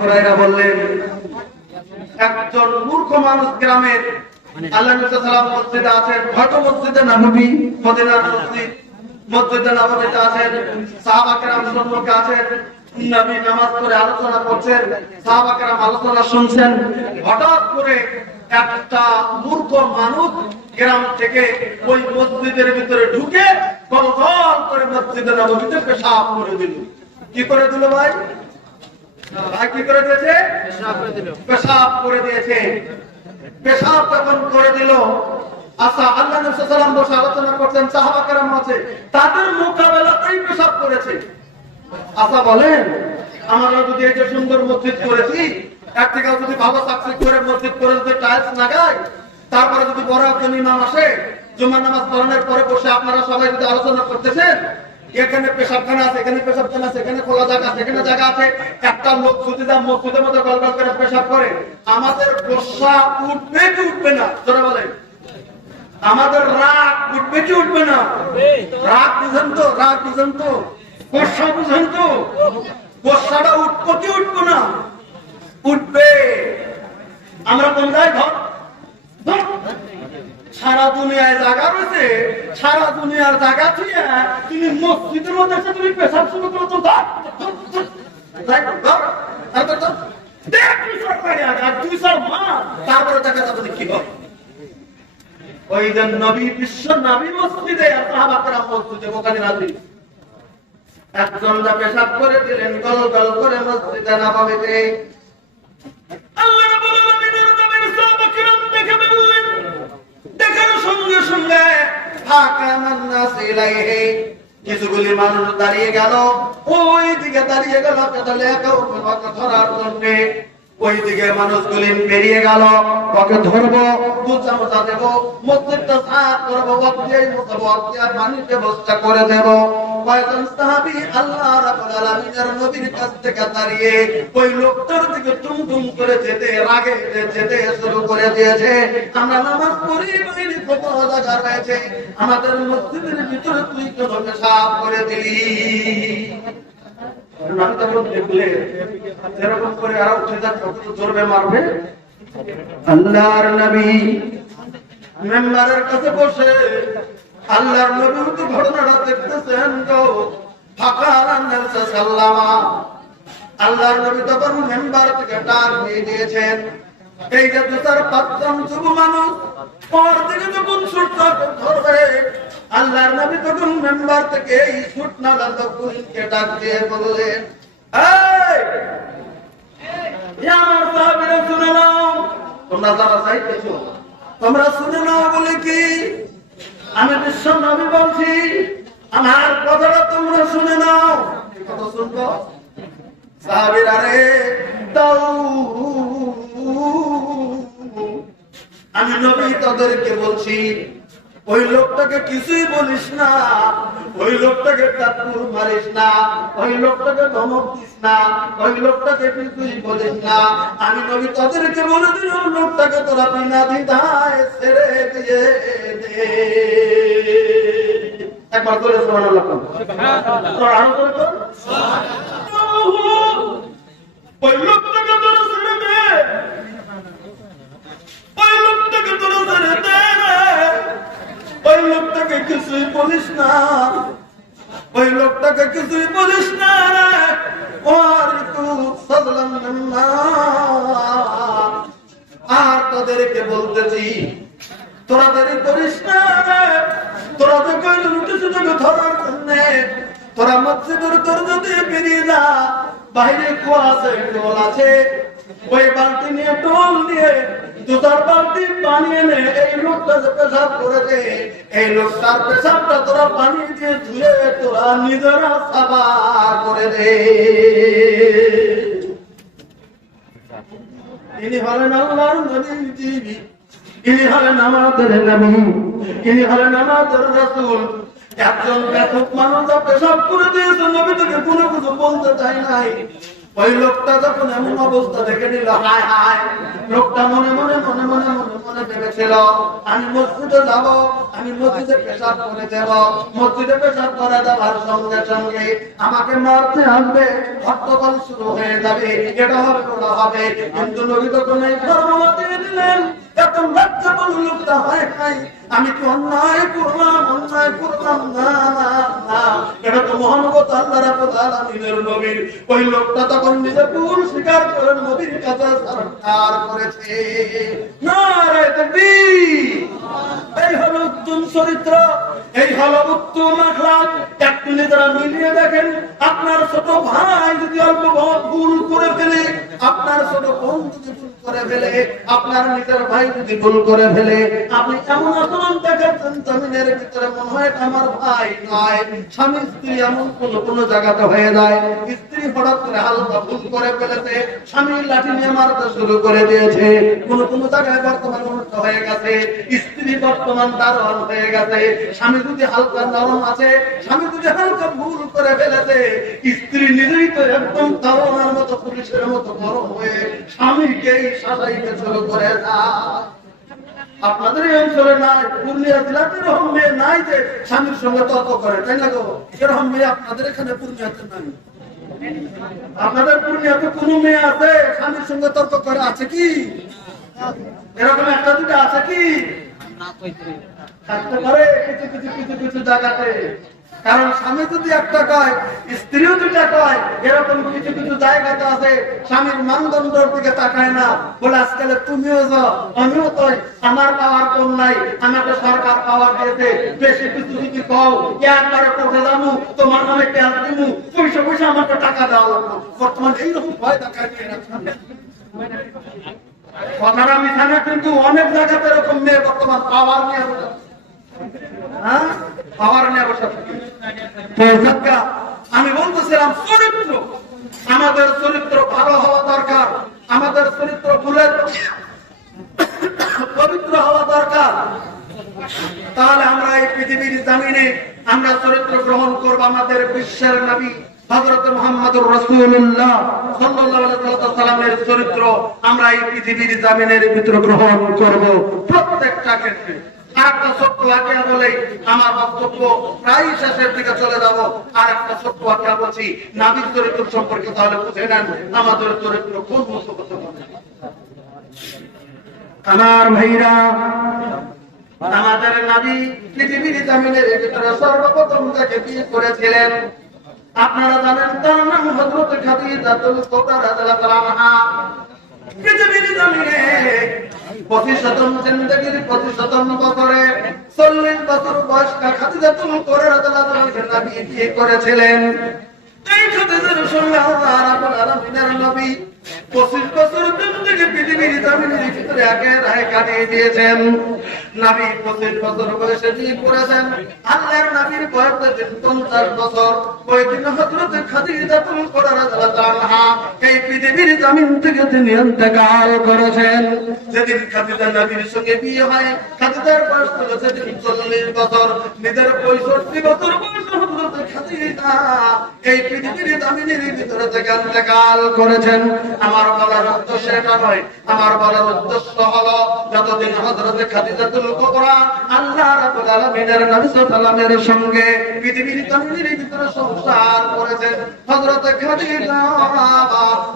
হুরায়রা বললেন, একজন মূর্খ মানুষ গ্রামের আল্লাহ নবী সাল্লাল্লাহু আলাইহি ওয়াসাল্লাম মসজিদে আছেন, হয়তো মসজিদে নববী, মদিনার মসজিদ, মসজিদে নববীতে আছেন, সাহাবা কেরাম সম্মুখে আছেন, নবী নামাজ পড়ে আলোচনা করছেন, সাহাবা কেরাম আলোচনা শুনছেন। হঠাৎ করে একটা মূর্খ মানুষ গ্রাম থেকে ওই মসজিদের ভিতরে ঢুকে গলগল করে মসজিদে নববীতে পেশাব করে দিল। কি করে দিল ভাই? কি করে দিয়েছে? পেশাব করে দিয়েছে। পেশাব যখন করে দিল, আচ্ছা আল্লাহ নবী সাল্লাল্লাহু আলাইহি ওয়াসাল্লাম বসে আলোচনা করছেন, সাহাবা কেরাম আছে, তাদের মোকাবেলাতেই পেশাব করেছে। আচ্ছা বলেন, আমরা যদি এই যে সুন্দর মসজিদ করেছি, এক থেকে যদি ভালো সাকসেস করে মসজিদ করে যদি টাইলস লাগাই, তারপরে যদি বড় একজন ইমাম আসে, জুমার নামাজ পড়ানোর পরে বসে আপনারা সবাই যদি আলোচনা করতেছেন, এখানে পেশাবখানা আছে, এখানে পেশাবখানা আছে, এখানে খোলা জায়গা আছে, এখানে জায়গা আছে, একটা লোক যদি মসজিদের মধ্যে গলগল করে পেশাব করে, আমাদের গোসা উঠবে কি উঠবে না? জোরে বলেন, আমাদের রাগ উঠবে কি উঠবে না? রাগ বুঝেন তো, রাগ বুঝেন তো, গোসা বুঝেন তো, গোসাটা উঠবো কি উঠবো না? উঠবে। আমরা কোন যাই ধর সারা দুনিয়ায় জায়গা রয়েছে, সারা দুনিয়ার জায়গা থুয়ে তুমি মসজিদের মধ্যে তুমি পেশাব শুরু করো, তো তারপরে দেখা যাবে কি হবে। ওই যে নবী, বিশ্ব নবী মসজিদে আর সাহাবা কেরাম মসজিদে, ওখানে রাজি একজন যা পেশাব করে দিলেন গল গল করে মসজিদে নববীতে। আল্লাহ রাব্বুল আলামিনের নবীর সাহাবা কেরাম দেখে বললেন, দেখার সঙ্গে সঙ্গে ফাকানান নাস ইলাইহি, কিছুগুলি মানুষ দাঁড়িয়ে গেল, ওই দিকে দাঁড়িয়ে গেল তাহলে ওকে ধরার জন্য। ওই দিকে মানুষগুলি বেরিয়ে গেল, ওকে ধরবো, মোচা মোচা দেবো, মসজিদটা সাফ করবো, পানির ব্যবস্থা করে দেব। কয়েকজন সাহাবী আল্লাহ রাব্বুল আলামিনের নবীর কাছ থেকে দাঁড়িয়ে ওই লোকটার দিকে টুমটুম করে যেতে রাগে যেতে শুরু করে দিয়েছে। আমরা নামাজ পড়ি, বাইরে কোথাও জায়গা রয়েছে, আমাদের মসজিদের ভিতরে তুই কেন পেশাব করে দিলি? যেরকম করে আর উঠে যাচ্ছে, জোরবে মারবে। আল্লাহর নবী মেম্বারের কাছে বসে আল্লাহর নবী তো ঘটনাটা দেখতেছেন তো, আল্লাহর নবী তখন মেম্বার থেকে ডাক দিয়ে দিয়েছেন। এই যে দু চার পাঁচজন যুব মানুষ পর থেকে যখন সূর্য ধরবে, আল্লাহর নবী তখন মেম্বার থেকে এই সুটনালা তখনকে ডাক দিয়ে বললেন, আমার সাহাবীরা শুনে নাও, তোমরা যারা চাইতেছো তোমরা শুনে নাও। বলে কি, আমি বিশ্ব নবী বলছি, আমার কথাটা তোমরা শুনে নাও। কথা শুনবো? সাহাবীরা রে দাও, আমি নবী তাদেরকে বলছি, ওই লোকটাকে কিছুই বলিস না, ওই লোকটাকে চাকুর মারিস না, ওই লোকটাকে ধমক দিস না, ওই লোকটাকে কিছুই বলিস না। আমি নবী তাদেরকে বলে দিলাম, লোকটাকে তোরা বিনা দ্বিধায় ছেড়ে দিয়ে দে। একবার করে সুবহানাল্লাহ বল। আরো করে বল। ওই লোকটাকে তোরা ছেড়ে দে, ওই লোকটাকে তোরা ছেড়ে দে, ওই লোকটাকে কিছুই বলিস না, ওই লোকটাকে কিছুই বলিস না। আর তোদেরকে বলতেছি, তোরা দেরি করিস না, তোরা তো কইলে উঠেছে তোকে ধরার জন্য, তোরা মসজিদের দরজা দিয়ে বেরিয়ে যা, বাইরে কুয়া আছে, টোল আছে, ওই বালতি নিয়ে টোল নিয়ে দু চার বালতি পানি এনে এই লোকটা যে পেশাব করেছে, এই লোকটার পেশাবটা তোরা পানি দিয়ে ধুয়ে তোরা নিজেরা সাফা করে দে। ইনি হলেন আল্লাহর নবী, ইনি হলেন আমাদের নবী, ইনি হলেন আমাদের রাসূল। একজন ব্যাপক মানুষ পেশাব করে দিয়েছে, নবী থেকে কোনো কিছু বলতে চাই নাই, ওই লোকটা যখন এমন অবস্থা দেখে নিল, হায় হায়, লোকটা মনে মনে মনে মনে মনে মনে ভেবেছিল আমি মসজিদে যাব, আমি মসজিদে পেশাব করে যাব, মসজিদে পেশাব করে দেওয়ার সঙ্গে সঙ্গে আমাকে মারতে আসবে, হট্টগোল শুরু হয়ে যাবে, এটা হবে ওটা হবে। কিন্তু নবী তখন এই ফরমান দিয়ে দিলেন, এত লজ্জাবল লোকটা, হায় হায়, আমি কি অন্যায় করলাম, অন্যায় করলাম না, এটা তো মহানুভব আল্লাহ রাব্বুল আলামিনের নবীর। ওই লোকটা তখন নিজে ভুল স্বীকার করে নবীর কাছে সারেন্ডার করেছে। নারে তাকবীর! এই হলো উত্তম চরিত্র, এই হলো উত্তম আখলাক। একটু নিজেরা মিলিয়ে দেখেন, আপনার ছোট ভাই যদি অল্প ভুল করে ফেলে, আপনার ছোট বোন যদি ভুল করে ফেলে, আপনার নিজের ভাই যদি ভুল করে ফেলে, আপনি এমন আচরণ দেখাচ্ছেন জমিনের ভিতরে মনে হয় আমার ভাই নয়। স্বামী স্ত্রী এমন কোন জায়গাতে হয়ে যায়, স্ত্রী হঠাৎ করে হালকা ভুল করে ফেলেছে, স্বামী লাঠি নিয়ে মারতে শুরু করে দিয়েছে, কোন জায়গায় বর্তমান উন্নত হয়ে গেছে, স্ত্রী বর্তমান দারোয়ান হয়ে গেছে। স্বামী যদি হালকা নরম আছে, স্বামী যদি হালকা ভুল করে ফেলেছে, স্ত্রী নিজেই তো একদম দারোয়ানের মতো, পুলিশের মতো গরম হয়ে স্বামীকেই শাসাইতে শুরু করে যায়। আপনাদের এই অঞ্চলে নাই, পূর্ণিয়া জেলাতে এরকম মেয়ে নাই যে স্বামীর সঙ্গে তর্ক করে, তাই না গো? এরকম মেয়ে আপনাদের এখানে পূর্ণিয়াতে নাই। আপনাদের পূর্ণিয়াতে কোন মেয়ে আছে স্বামীর সঙ্গে তর্ক করে? আছে কি এরকম একটা দুটা? আছে কি? থাকতে পারে কিছু কিছু কিছু কিছু জায়গাতে। কারণ স্বামী যদি একটা কয়, স্ত্রীও দুটা কয়, এরকম কিছু কিছু জায়গাতে আছে স্বামীর মানদণ্ডের দিকে তাকায় না, বলে আজকাল তুমিও যাও আমিও তো, আমার পাওয়ার কম নাই, আমাকে সরকার পাওয়ার দিয়েছে, বেশি কিছু যদি কও একবারে কোর্টে যাবো, তোমার নামে ক্যাশ দিব, পয়সা পয়সা আমাকে টাকা দেওয়া লাগলো। বর্তমানে এইরকম ভয় দেখায় কথাটা মিথ্যা না, কিন্তু অনেক জায়গাতে এরকম মেয়ে বর্তমান পাওয়ার নিয়ে আমি বলতেছিলাম চরিত্র, আমাদের চরিত্র ভালো হওয়া দরকার, আমাদের চরিত্র ভুলের পবিত্র হওয়া দরকার। তাহলে আমরা এই পৃথিবীর জামিনে আমরা চরিত্র গ্রহণ করবো আমাদের বিশ্বের নবী হযরত মুহাম্মদুর রাসূলুল্লাহ সাল্লাল্লাহু আলাইহি ওয়াসাল্লামের চরিত্র আমরা এই পৃথিবীর জামিনের ভিতরে গ্রহণ করব প্রত্যেকটা ক্ষেত্রে। আরেকটা ছোট্ট আকিয়া বলেই আমার বক্তব্য প্রায় শেষের দিকে চলে যাব। আর একটা ছোট্ট আকিয়া বলছি নবীর চরিত্র সম্পর্কে, তাহলে বুঝে নেন আমাদের চরিত্র কোন মতো হতে পারে। আমার ভাইরা, আমাদের নবী পৃথিবীর জামিনের ভিতরে সর্বপ্রথম যাকে বিয়ে করেছিলেন আপনারা জানেন, তার নাম হযরত খাদিজাতুল কুবরা রাদিয়াল্লাহু তাআলা আনহা। পৃথিবীর জামিনে 25 জিন্দেগির 25 বছরে 40 বছর বয়স্কা খাদিজাতুল কুবরা রাদিয়াল্লাহু তাআলা নবী বিয়ে করেছিলেন। এই খাদিজার সঙ্গে আল্লাহ রাব্বুল আলামিনের নবী 25 বছর জিন্দেগি পৃথিবীর জামিনের ভিতরে একে রাহে কাটিয়ে দিয়েছেন। নবী 25 বছর বয়সে বিয়ে করেছেন। আল্লাহর নবীর বয়স 50 বছর। ওই দিন হযরত খাদিজাতুল কুবরা রাদিয়াল্লাহু আনহা এই পৃথিবীর জমিন থেকে তিনি ইন্তেকাল করেছেন। যেদিন খাদিজা নবীর সঙ্গে বিয়ে হয়, খাদিজার বয়স ছিল সেদিন 40 বছর। নিজের 65 বছর বয়সে হযরত খাদিজা এই পৃথিবীর জমিনের ভিতরে থেকে ইন্তেকাল করেছেন। আমার বলার উদ্দেশ্য এটা নয়, আমার বলার উদ্দেশ্য হলো যতদিন হযরত খাদিজাতুল কুবরা আল্লাহ রাব্বুল আলামিনের নবী সাল্লাল্লাহু আলাইহি সঙ্গে পৃথিবীর জমিনের ভিতরে সংসার করেছেন, হযরত খাদিজা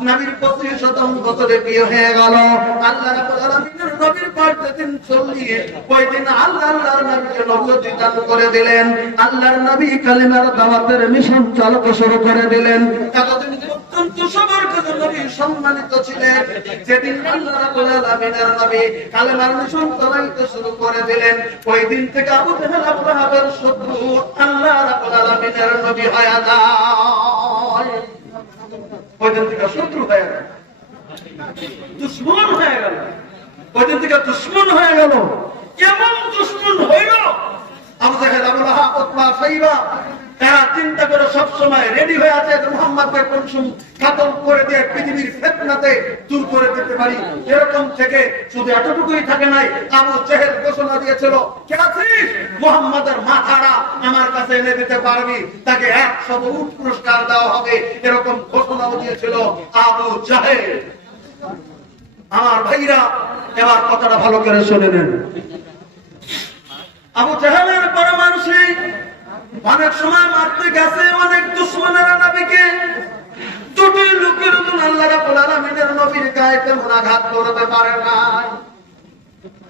নবীর 25 বছরে বিয়ে হয়ে গেল। আল্লাহ রাব্বুল আলামিনের নবীর বয়স যেদিন 40, ওই দিন আল্লাহর নবীকে নবুয়ত দান করে দিলেন। আল্লাহর নবী কালিমার দাওয়াতের মিশন চালু শুরু করে দিলেন। এতদিন পর্যন্ত সবার কাছে নবী সম্মানিত ছিলেন। যেদিন আল্লাহ রাব্বুল আলামিনের নবী কালিমার মিশন চালাইতে শুরু করে দিলেন, ওই দিন থেকে আবু জাহেল আবু লাহাবের শত্রু আল্লাহ রাব্বুল আলামিনের নবী হয়ে যায়। ওই দিন থেকে শত্রু হয়ে গেল, দুশমন হয়ে গেল। ওই দিন থেকে দুশমন হয়ে গেল। কেমন দুশমন হইল আবু জাহেল, আবু লাহাব, উতবা, সাইবা তারা চিন্তা করে সব সময় রেডি হয়ে আছে মুহাম্মদকে কোন সময় কাতল করে দিয়ে পৃথিবীর ফিতনাতে দূর করে দিতে পারি। এরকম থেকে শুধু এতটুকুই থাকে নাই, আবু জাহেল ঘোষণা দিয়েছিল, কে আছিস মুহাম্মদের মাথাটা আমার কাছে এনে দিতে পারবি, তাকে 100 উট পুরস্কার দেওয়া হবে, এরকম ঘোষণাও দিয়েছিল আবু জাহেল। আমার ভাইরা এবার কথাটা ভালো করে শুনে নেন। আবু জাহেলের পরামর্শে অনেক সময় মারতে গেছে অনেক দুশমনেরা নবীকে। দুটি লোকের জন্য আল্লাহ রাব্বুল আলামিনের নবীর গায়ে তেমন আঘাত করতে পারে না।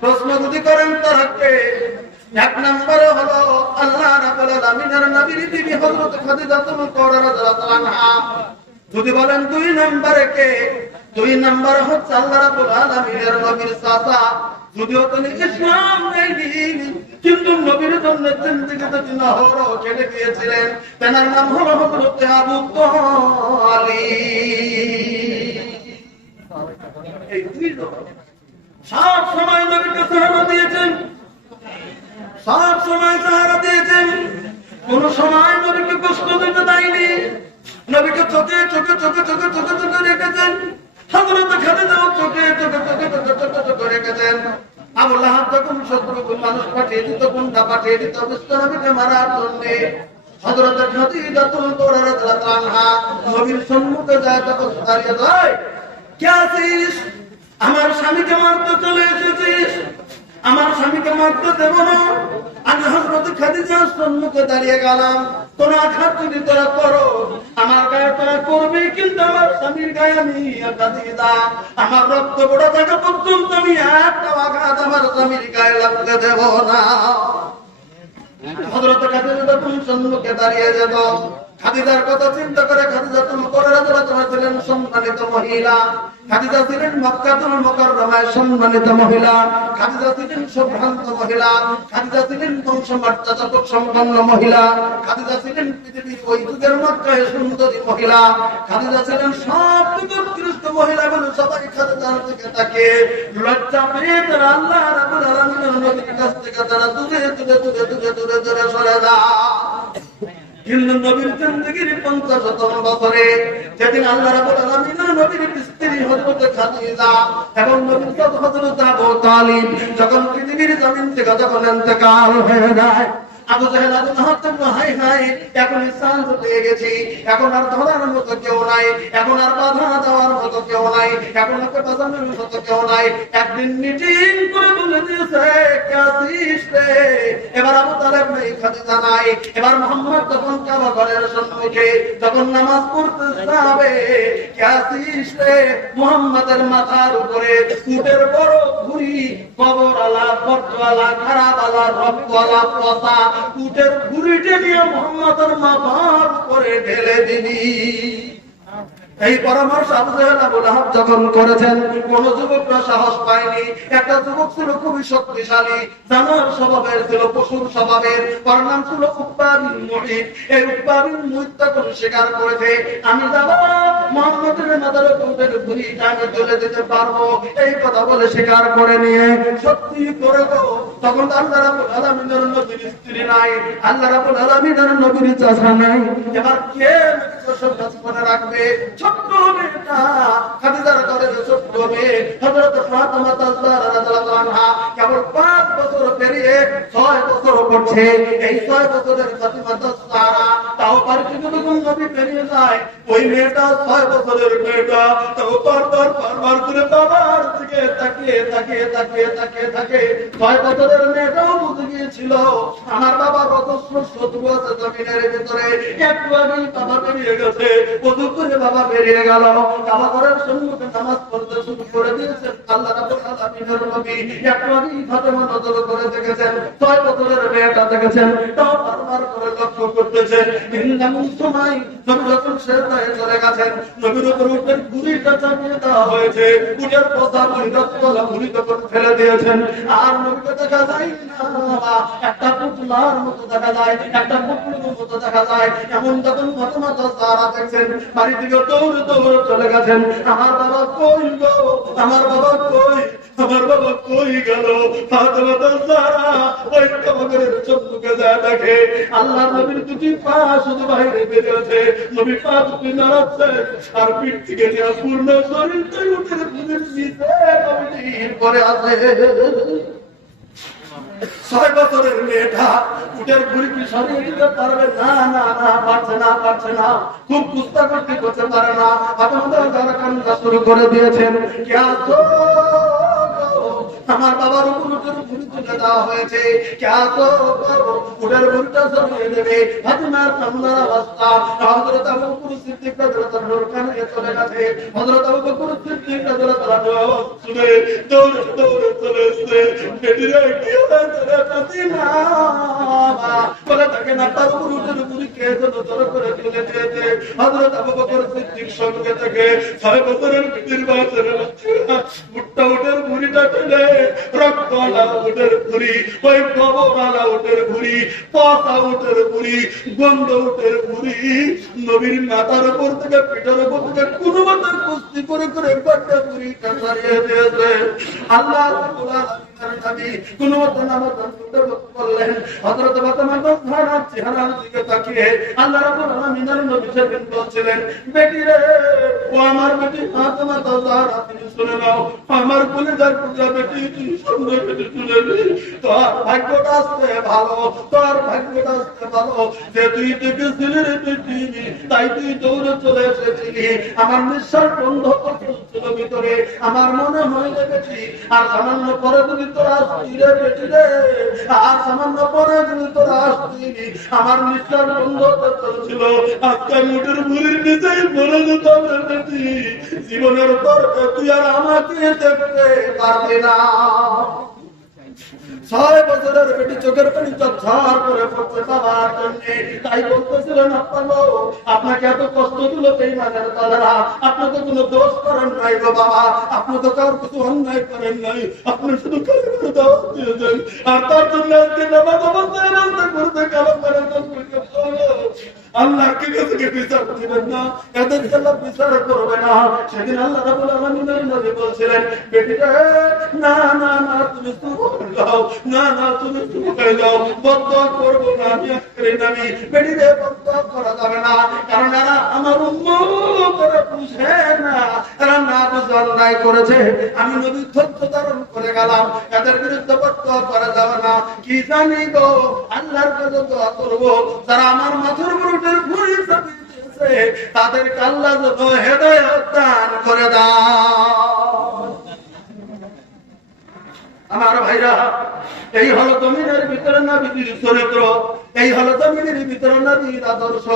প্রশ্ন যদি করেন তারাকে, এক নম্বরে হলো আল্লাহ রাব্বুল আলামিনের নবীর বিবি হযরত খাদিজাতুল কুবরা রাদিয়াল্লাহু আনহা। যদি বলেন দুই নম্বরে কে, দুই নম্বর হচ্ছে আল্লাহ রাব্বুল আলামিনের নবীর চাচা, যদিও তিনি ইসলাম নেয়নি কিন্তু নবীর জন্য জিন্দেগিতে তিনি অহরহ ছেড়ে দিয়েছিলেন, তার নাম হলো হযরত আবু তালিব। এই দুই লোক সব সময় নবীকে সাহারা দিয়েছেন, সব সময় সাহারা দিয়েছেন, কোন সময় নবীকে কষ্ট দিতে দেয়নি, নবীকে চোখে চোখে চোখে চোখে চোখে চোখে রেখেছেন, হযরত খাদিজাও চোখে চোখে চোখে চোখে চোখে চোখে রেখেছেন। আবু লাহাব যখন শত্রুকে মানুষ পাঠিয়ে দিত, কোনটা পাঠিয়ে দিত নবীকে মারার জন্য, হযরত খাদিজাতুল কুবরা রাদিয়াল্লাহু আনহা নবীর সম্মুখে যায়, তখন দাঁড়িয়ে যায়, কে আছিস? আমার স্বামীকে মারতে চলে এসেছিস? আমার স্বামীকে মারতে দেব না। আমি হযরত খাদিজার সম্মুখে দাঁড়িয়ে গেলাম, তোর আঘাত যদি তোরা করো আমার গায়ে তোরা করবি, কিন্তু আমার স্বামীর গায়ে আমি খাদিজা আমার রক্ত বড় থাকা পর্যন্ত আমি একটা আঘাত আমার স্বামীর গায়ে লাগতে দেব না। হযরত খাদিজা যখন সম্মুখে দাঁড়িয়ে যেত, খাদিজার কথা চিন্তা করে খাদিজাতুল কুবরা রাদিয়াল্লাহু আনহা ছিলেন সম্মানিত মহিলা, খাদিজা ছিলেন মক্কাতুল মুকাররমায় সম্মানিত মহিলা, খাদিজা ছিলেন সম্ভ্রান্ত মহিলা, খাদিজা ছিলেন বংশমর্যাদা সম্পন্ন মহিলা, খাদিজা ছিলেন পৃথিবীর ওই যুগের মক্কায় সুন্দরী মহিলা, খাদিজা ছিলেন সব থেকে উৎকৃষ্ট মহিলা বলে সবাই খাদিজার দিকে তাকিয়ে লজ্জা পেয়ে তারা আল্লাহ রাব্বুল আলামিনের নবীর কাছ থেকে তারা দূরে দূরে দূরে দূরে দূরে দূরে সরে যায়। কিন্তু নবীর জিন্দেগীর 50তম বছরে যেদিন আল্লাহ রাব্বুল আলামিনের নবীর স্ত্রী হযরত খাদিজা এবং নবীর সাথে হযরত আবু তালিব যখন পৃথিবীর জমিন থেকে যখন ইন্তেকাল হয়ে যায়, আবু জাহেল আবু লাহাব হাই হাই, এখন ইসলাম পেয়ে গেছি, এখন আর ধরার মতো কেউ নাই, এখন আর বাধা দেওয়ার মতো কেউ নাই, এখন ওকে বাজানোর মতো কেউ নাই। একদিন মিটিং করে বলে দিয়েছে, কে আছিস রে? এবার আবু তালেব নেই, খাদিজা নাই, এবার মুহাম্মদ তখন কাবা ঘরের সম্মুখে যখন নামাজ পড়তে যাবে, কে আছিস রে? মুহাম্মদের মাথার উপরে উটের বড় ঘুড়ি, কবরওয়ালা, গর্তওয়ালা, খারাপওয়ালা, রক্তওয়ালা, পচা উটের ঘুড়িটা নিয়ে মুহাম্মদের মাথার উপরে ঢেলে দিবি। এই পরামর্শ আবু জাহেল আবু লাহাব যখন করেছেন, কোন যুবকরা সাহস পায়নি। একটা যুবক ছিল খুবই শক্তিশালী, জানোয়ার স্বভাবের ছিল, পশুর স্বভাবের, তার নাম ছিল উকবা বিন মুঈত। এই উকবা বিন মুঈত তখন স্বীকার করেছে, আমি যাব মুহাম্মদের মাথার উপরে ঘুড়িটা আমি তুলে দিতে পারবো, এই কথা বলে স্বীকার করে নিয়ে সত্যি করে গো। তখন আল্লাহ রাব্বুল আলামিনের নবীর স্ত্রী নাই, আল্লাহ রাব্বুল আলামিনের নবীর চাচা নাই, এবার কে সব কাজ করে রাখবে? ছোট্ট মেয়েটা খাদিজার ঘরের ছোট্ট মেয়ে হযরত ফাতেমা তাজদারা রাদিয়াল্লাহু আনহা কেবল 5 বছর পেরিয়ে 6 বছর পড়ছে। এই 6 বছরের ফাতেমা তাজদারা তাও বাড়িতে যখন নবী পেরিয়ে যায়, ওই মেয়েটা 6 বছরের মেয়েটা তাও বারবার করে বাবার দিকে তাকিয়ে তাকিয়ে তাকিয়ে তাকিয়ে থাকে। 6 বছরের মেয়েটাও বুঝে গিয়েছিল আমার বাবা অজস্র শত্রু আছে জমিনের ভিতরে, একটু আগেই বাবা বেরিয়ে গেছে, ওযু করে বাবা বেরিয়ে গেল, কাবা ঘরের সম্মুখে নামাজ পড়তে শুরু করে দিয়েছেন। আল্লাহ রাব্বুল আলামিনের নবী একটু আগেই ফাতেমা নজর করে দেখেছেন, 6 বছরের মেয়েটা দেখেছেন, তাও বারবার করে লক্ষ্য করতেছেন। এমন সময় নবী যখন শেষ হয়ে চলে গেছেন, নবীর উপর উটের ঘুড়িটা চাপিয়ে দেওয়া হয়েছে, উটের পচা ঘুড়ি তখন ফেলে দিয়েছেন। আর নবীকে দেখা যায় না, একটা পুতুলার মতো দেখা যায়, একটা পুতুলের মতো দেখা যায়। এমন যখন ফাতেমা তাজদারা দেখছেন, বাড়ি থেকে দৌড়ে দৌড়ে চলে গেছেন, আমার বাবা কই গো, আমার বাবা কই? আমার বাবা কই গেল? ফাতেমা যারা ওই কবরের চোখে যা দেখে আল্লাহ নবীর দুটি পা শুধু বাইরে বেরিয়েছে, নবী পা দুটি নাড়াচ্ছে আর পিঠ থেকে নিয়ে পূর্ণ শরীরটা উঠে নিচে নবীর পরে আছে। 6 বছরের মেয়েটা উটের ভুঁড়ি সরিয়ে দিতে পারবে না, না না পারছে না, খুব কুস্তা করতে পারে না। আপনাদের যারা কান্না শুরু করে দিয়েছেন, কে আছো? আমার বাবার উপর উটের ভুঁড়ি তুলে দেওয়া হয়েছে, কে আছো? উটের ভুঁড়িটা সরিয়ে দেবে। ফাতিমার কান্নার অবস্থা। হযরত আবু বকর সিদ্দিক রাদিয়াল্লাহু আনহু কানে চলে গেছে। হযরত আবু বকর সিদ্দিক রাদিয়াল্লাহু আনহু শুনে দৌড়ে চলে এসেছে। বেটিরা কি হয়েছে রে ফাতিমা? বলে তাকে না তার উপর উটের ভুঁড়ি কে যেন জোর করে তুলে দিয়েছে। হযরত আবু বকর সিদ্দিক সঙ্গে থেকে 6 বছরের বেটির বাচ্চার উটটা উটের ভুঁড়িটা টেনে রক্তওয়ালা উটের ভুঁড়ি, ওই কবরওয়ালা উটের ভুঁড়ি, পচা উটের ভুঁড়ি, গন্ধ উটের ভুঁড়ি নবীর মাথার উপর থেকে পিঠের উপর থেকে কোনো মতে কুস্তি করে বাচ্চা ভুঁড়িটা সারিয়ে দিয়েছে। আল্লাহ রাব্বুল আলামিনের নবী কোনো মতে নামাজ পড়লেন। হযরত ফাতেমা তার চেহারার দিকে তাকিয়ে আল্লাহ রাব্বুল আলামিনের নবী সেদিন বলছিলেন, বেটি রে, ও আমার বেটি ফাতেমা তাহরা, তুমি শুনে নাও, আমার কলিজার টুকরা বেটি, তুই সুন্দর বেটি শুনে নি, তোর ভাগ্যটা আসতে ভালো, তোর ভাগ্যটা আসতে ভালো যে তুই দেখেছিলি রে বেটি, তাই তুই দৌড়ে চলে এসেছিলি। আমার নিঃশ্বাস বন্ধ ছিল ভিতরে, আমার মনে হয় রে বেটি, আর সামান্য পরে তুমি তোরা আসতি রে বেটি রে, আর সামান্য পরে তুমি তোরা আসতি, আমার নিঃশ্বাস বন্ধ চলছিল। আজকে মুঠের মুড়ির নিচেই মরে যেতাম রে বেটি, জীবনের পর তুই আর আমাকে দেখতে পারবি না। 6 বছরের বেটি চোখের পানি ঝরঝর করে পড়ছে বাবার জন্য। তাই বলতেছিলেন, আপনাকে এত কষ্ট দিল বেঈমানের দলেরা, আপনি তো কোনো দোষ করেন নাই গো বাবা, আপনি তো কারোর কিছু অন্যায় করেন নাই, আপনি শুধু কালিমার দাওয়াত দিয়েছেন। আর তার জন্য আজকে নামাজ অবস্থায় নাস্তা করতে কালো করে আল্লাহকে কাছে বিচার দিবেন না, এদের আল্লাহ বিচার করবে না। সেদিন আল্লাহ রাব্বুল আলামিনের নবী বলছিলেন, বেটিটা না না না তুমি চুপ হয়ে যাও, না না তুমি চুপ হয়ে যাও, বদদোয়া করব না আমি আখেরি নবী। বেটিরে বদদোয়া করা যাবে না, কারণ এরা আমার উম্মত, এরা বুঝে না, এরা না বুঝে অন্যায় করেছে। আমি নবী ধৈর্য ধারণ করে গেলাম, এদের বিরুদ্ধে বদদোয়া করা যাবে না। কি জানি গো, আল্লাহর কাছে দোয়া করব, যারা আমার মাথার উপর ভুঁড়ি চাপিয়ে দিয়েছে তাদেরকে আল্লাহ যেন হেদায়েত দান করে দাও। আমার ভাইরা, এই হলো জমিনের ভিতরে নবীর চরিত্র, এই হলো জমিনের ভিতরে নবীর আদর্শ,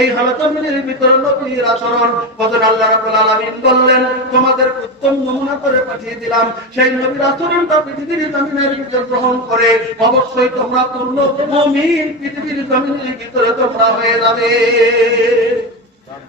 এই হলো জমিনের ভিতরে নবীর আচরণ। কখন আল্লাহ রাব্বুল আলামিন বললেন, তোমাদের উত্তম নমুনা করে পাঠিয়ে দিলাম, সেই নবীর আচরণটা পৃথিবীর জমিনের ভিতরে গ্রহণ করে অবশ্যই তোমরা পূর্ণ মুমিন পৃথিবীর জমিনের ভিতরে তোমরা হয়ে যাবে।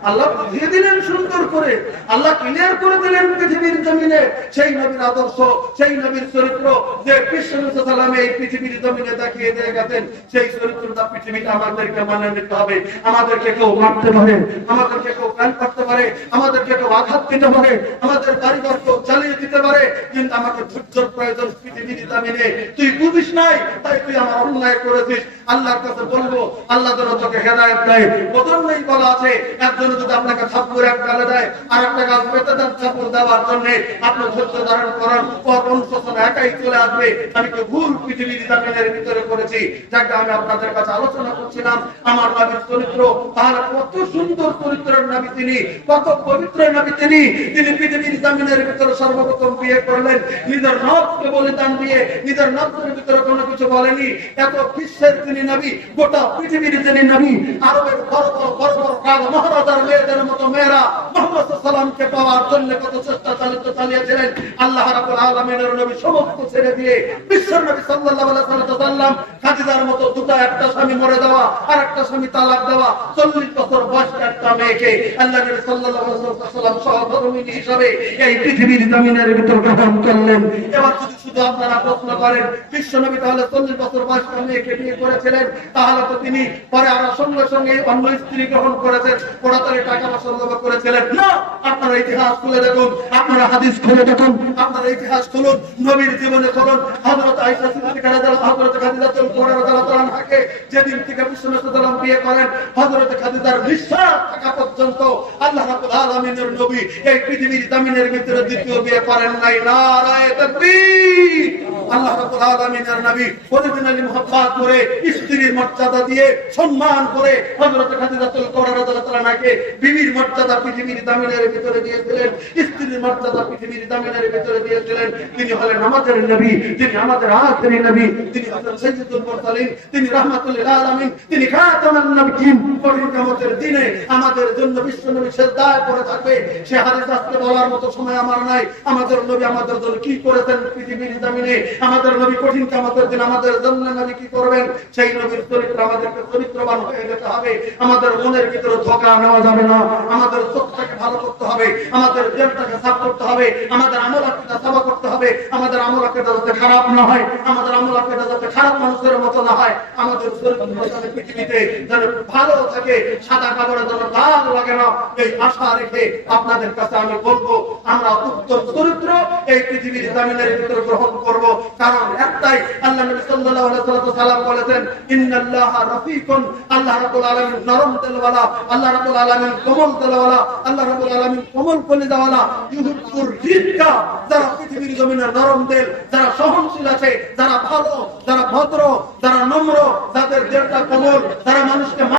আল্লাহ বুঝিয়ে দিলেন সুন্দর করে, আল্লাহ ক্লিয়ার করে দিলেন পৃথিবীর জমিনে সেই নবীর আদর্শ, সেই নবীর চরিত্র যে বিশ্ব নবী সাল্লাল্লাহু আলাইহি ওয়াসাল্লাম এই পৃথিবীর জমিনে দেখিয়ে দিয়ে গেছেন। সেই চরিত্রটা পৃথিবীতে আমাদেরকে মানে নিতে হবে। আমাদেরকে কেউ মারতে পারে, আমাদেরকে কেউ কান করতে পারে, আমাদেরকে কেউ আঘাত দিতে পারে, আমাদের বাড়িঘর কেউ চালিয়ে দিতে পারে, কিন্তু আমাকে ধৈর্যের প্রয়োজন পৃথিবীর জমিনে। তুই বুঝিস নাই, তাই তুই আমার অন্যায় করেছিস। আল্লাহর কাছে বলবো, আল্লাহ যেন তোকে হেদায়েত দেয়। প্রথমেই বলা আছে, একজন যদি আপনাকে থাপ্পড় এক গালে দেয় আর একটা গাল পেতে দেন থাপ্পড় দেওয়ার জন্য, আপনি ধৈর্য ধারণ করেন, অনুশোচনা একাই চলে আসবে। আমি তো ভুল পৃথিবীর জমিনের ভিতরে করেছি। যাকে আমি আপনাদের কাছে আলোচনা করছিলাম আমার নবীর চরিত্র, তার কত সুন্দর চরিত্রের নবী তিনি, কত পবিত্র নবী তিনি। তিনি পৃথিবীর জমিনের ভিতরে সর্বপ্রথম বিয়ে করলেন, নিজের নফসকে বলিদান দিয়ে, নিজের নফসের ভিতরে কোনো কিছু বলেনি। এত বিশ্বের তিনি নবী, গোটা পৃথিবীর তিনি নবী। আরবের বড় বড় কাল মহারাজার মেয়েদের মতো মেয়েরা মুহাম্মদ সাল্লাল্লাহু পাওয়ার জন্য কত চেষ্টা চালিয়েছিলেন। আল্লাহ রাব্বুল আলামিনের নবী সমস্ত ছেড়ে দিয়ে বিশ্বের নবী সাল্লাল্লাহু আলাইহি ওয়াসাল্লাম খাদিজার মতো দুটো, একটা স্বামী মরে যাওয়া আর একটা স্বামী তালাক দেওয়া, 40 বছর বয়সী একটা মেয়েকে আল্লাহ নবী সাল্লাল্লাহু আলাইহি ওয়াসাল্লাম সহধর্মিণী হিসাবে এই পৃথিবীর জমিনের ভিতর গ্রহণ করলেন। এবার যদি শুধু আপনারা প্রশ্ন করেন বিশ্বনবী তাহলে 40 বছর বয়সে মেয়েকে বিয়ে করেছিলেন, তাহলে তো তিনি পরে আরো সঙ্গে সঙ্গে অন্য স্ত্রী গ্রহণ করেছেন, কোড়াতালি টাকা পয়সা লোভ করেছিলেন না। আপনারা ইতিহাস খুলে দেখুন, আপনারা হাদিস খুলে দেখুন, আপনারা ইতিহাস খুলুন, নবীর জীবনে খুলুন। হযরত আয়েশা সিদ্দিকা রাদিয়াল্লাহু আনহা, হযরত খাদিজা রাদিয়াল্লাহু আনহাকে যেদিন থেকে বিশ্বনবী সাল্লাল্লাহু আলাইহি ওয়াসাল্লাম বিয়ে করেন, হযরত খাদিজার নিঃশ্বাস থাকা পর্যন্ত আল্লাহ রাব্বুল আলামিনের নবী এই পৃথিবীর জমিনের ভিতরে দ্বিতীয় বিয়ে করেন নাই। নারায়ে তাকবীর। আল্লাহ রাব্বুল আলামিনের নবী ওরিজিনালি মুহাব্বত করে স্ত্রীর মর্যাদা দিয়ে সম্মান করে হযরত খাদিজা রাদিয়াল্লাহু আনহাকে বিবির মর্যাদা পৃথিবীর জমিনের ভিতরে দিয়েছিলেন, স্ত্রীর মর্যাদা পৃথিবীর জমিনের ভিতরে দিয়েছিলেন। তিনি হলেন আমাদের নবী, তিনি আমাদের আখেরি নবী, তিনি হলেন সাইয়্যিদুল মুরসালিন, তিনি রাহমাতুল লিল আলামিন, তিনি খাতামুন নবিয়্যিন। কঠিন কিয়ামতের দিনে আমাদের জন্য বিশ্বনবী সিজদায় পড়ে থাকবে। সে হাদিস আজকে বলার মতো সময় আমার নাই। আমাদের নবী আমাদের জন্য কি করেছেন পৃথিবীর জমিনে, আমাদের নবী কঠিন কিয়ামতের দিন আমাদের জন্য নবী কি করবেন, সেই নবীর চরিত্র আমাদেরকে চরিত্রবান হয়ে যেতে হবে। আমাদের মনের ভিতরে ধোঁকা নেওয়া যাবে না, আমাদের চোখটাকে ভালো করতে হবে, আমাদের দিলটাকে সাফ করতে হবে, আমাদের আমল আকীদা সাফা করতে হবে, আমাদের আমল আকীদা যাতে খারাপ না হয়, আমাদের আমল আকীদা যাতে খারাপ মানুষের মতো না হয়, আমাদের চরিত্র যাতে পৃথিবীতে যেন ভালো থাকে, সাদা কাপড়ে যেন দাগ লাগে না, এই আশা রেখে আপনাদের কাছে আমি বলবো আমরা উত্তম চরিত্র এই পৃথিবীর জমিনের ভিতরে গ্রহণ করব। কারণ একটাই, আল্লাহ নবী সাল্লাল্লাহু আলাইহি ওয়াসাল্লাম বলেছেন ইন্নাল্লাহা রাফিকুন, আল্লাহ রাব্বুল আলামিন নরম দিলওয়ালা, আল্লাহ রাব্বুল আলামিন কোমল দিলওয়ালা, আল্লাহ রাব্বুল আলামিন কোমল কলিজাওয়ালা। ইউহিব্বুর রিফকা, যারা পৃথিবীর জমিনে নরম দিল, যারা সহনশীল আছে, যারা ভালো, যারা ভদ্র, যারা নম্র, যাদের দিলটা কোমল, যারা মানুষকে